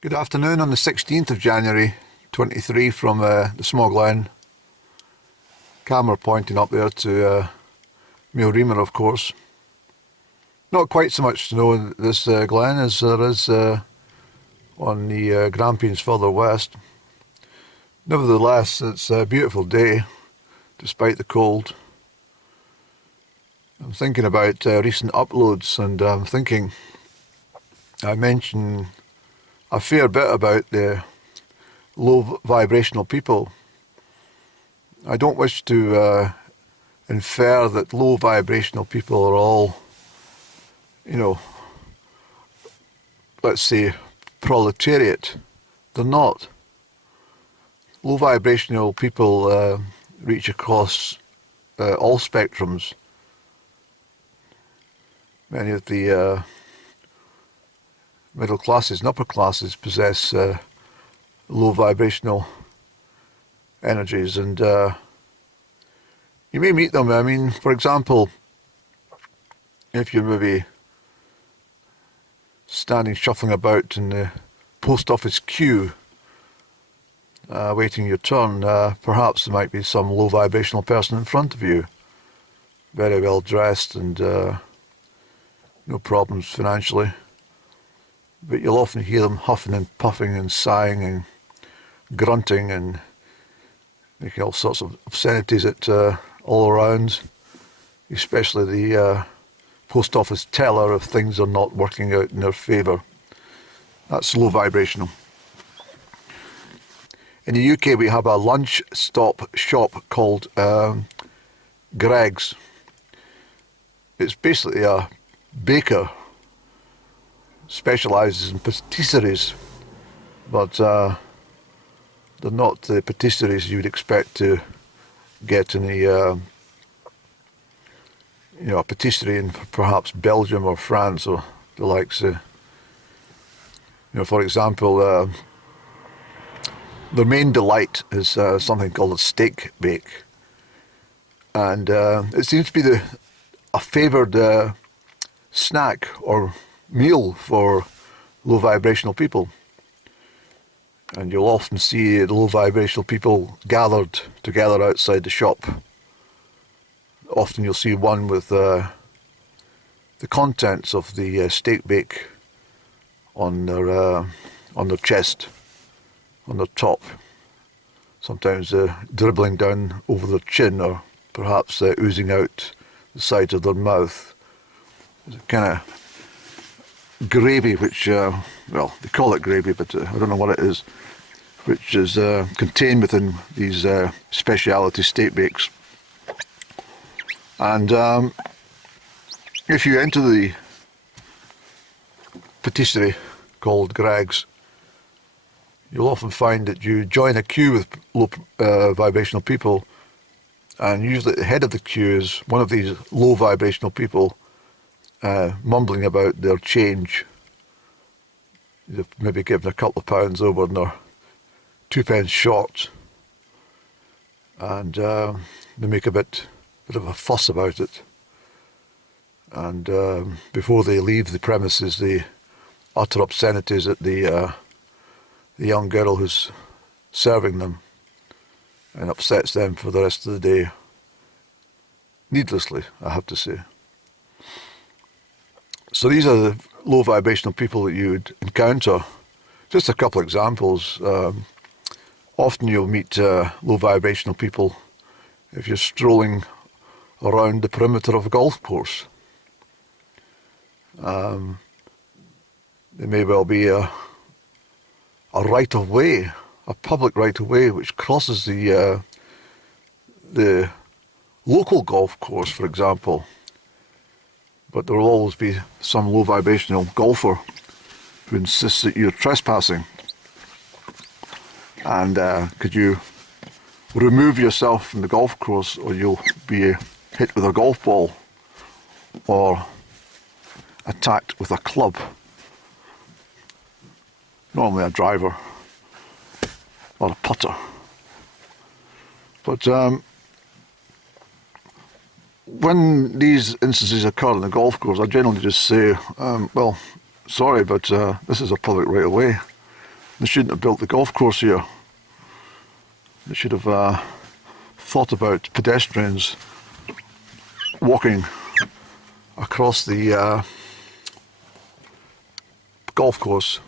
Good afternoon on the 16th of January 23 from the Small Glen. Camera pointing up there to Muir, of course. Not quite so much snow in this glen as there is on the Grampians further west. Nevertheless, it's a beautiful day despite the cold. I'm thinking about recent uploads, and I'm thinking I mentioned a fair bit about the low vibrational people. I don't wish to infer that low vibrational people are all, let's say, proletariat. They're not. Low vibrational people reach across all spectrums. Many of the middle classes and upper classes possess low vibrational energies, and you may meet them. I mean, for example, if you're maybe standing shuffling about in the post office queue waiting your turn, perhaps there might be some low vibrational person in front of you, very well dressed and no problems financially. But you'll often hear them huffing and puffing and sighing and grunting and making all sorts of obscenities at all around, especially the post office teller if things are not working out in their favour. That's low vibrational. In the UK we have a lunch stop shop called Greggs. It's basically a baker. Specialises in patisseries, but they're not the patisseries you would expect to get in a a patisserie in perhaps Belgium or France or the likes. For example, their main delight is something called a steak bake, and it seems to be a favoured snack or meal for low vibrational people. And you'll often see the low vibrational people gathered together outside the shop. Often you'll see one with the contents of the steak bake on their chest, on their top, sometimes dribbling down over their chin, or perhaps oozing out the side of their mouth. It's a kind of gravy, which, they call it gravy, but I don't know what it is, which is contained within these speciality steak bakes. And if you enter the patisserie called Greggs, you'll often find that you join a queue with low vibrational people, and usually at the head of the queue is one of these low vibrational people mumbling about their change. They've maybe given a couple of pounds over and they're 2 pence short, and they make a bit of a fuss about it. And before they leave the premises, they utter obscenities at the young girl who's serving them, and upsets them for the rest of the day. Needlessly, I have to say. So these are the low vibrational people that you would encounter. Just a couple of examples. Often you'll meet low vibrational people if you're strolling around the perimeter of a golf course. There may well be a right of way, a public right of way, which crosses the local golf course, for example. But there will always be some low vibrational golfer who insists that you're trespassing. And could you remove yourself from the golf course, or you'll be hit with a golf ball or attacked with a club. Normally a driver or a putter. But when these instances occur on the golf course, I generally just say, well, sorry, but this is a public right of way. They shouldn't have built the golf course here. They should have thought about pedestrians walking across the golf course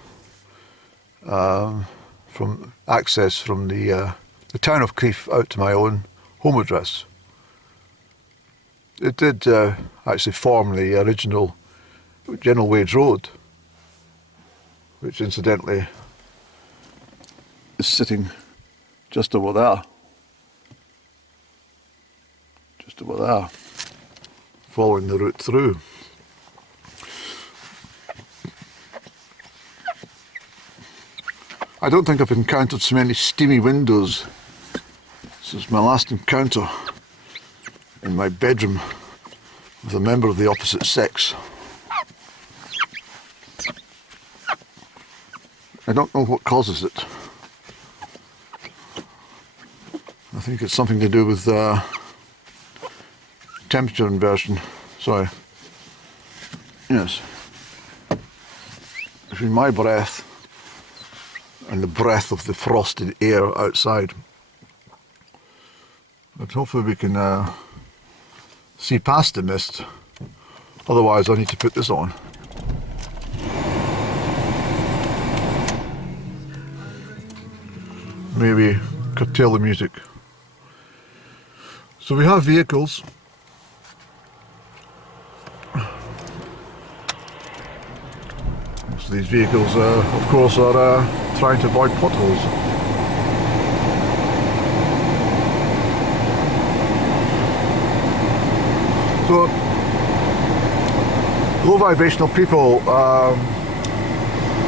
from access from the town of Crieff out to my own home address. It did actually form the original General Wage Road, which incidentally is sitting just over there. Just over there, following the route through. I don't think I've encountered so many steamy windows since my last encounter in my bedroom with a member of the opposite sex. I don't know what causes it. I think it's something to do with temperature inversion. Sorry. Yes. Between my breath and the breath of the frosted air outside. But hopefully we can see past the mist. Otherwise I need to put this on. Maybe curtail the music. So we have vehicles. Most of these vehicles, of course, are trying to avoid potholes. So, low vibrational people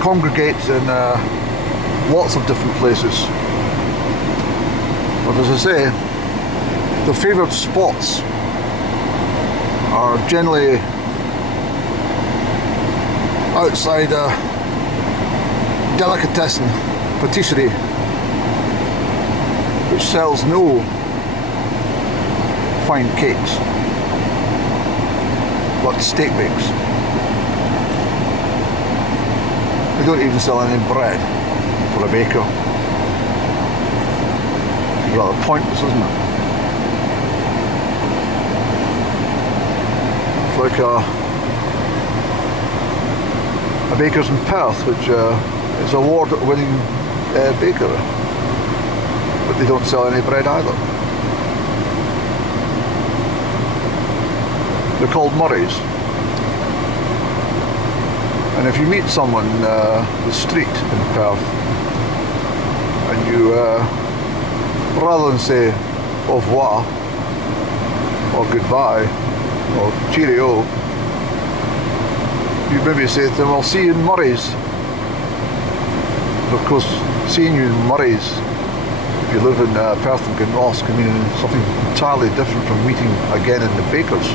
congregate in lots of different places. But as I say, the favoured spots are generally outside a delicatessen patisserie which sells no fine cakes but steak bakes. They don't even sell any bread for a baker. It's rather pointless, isn't it? It's like a baker's in Perth, which is a award-winning bakery, but they don't sell any bread either. They're called Murray's, and if you meet someone the street in Perth and you rather than say au revoir or goodbye or cheerio, you maybe say to them, I'll see you in Murray's. Of course, seeing you in Murray's, if you live in Perth and Glenross, can mean something entirely different from meeting again in the baker's.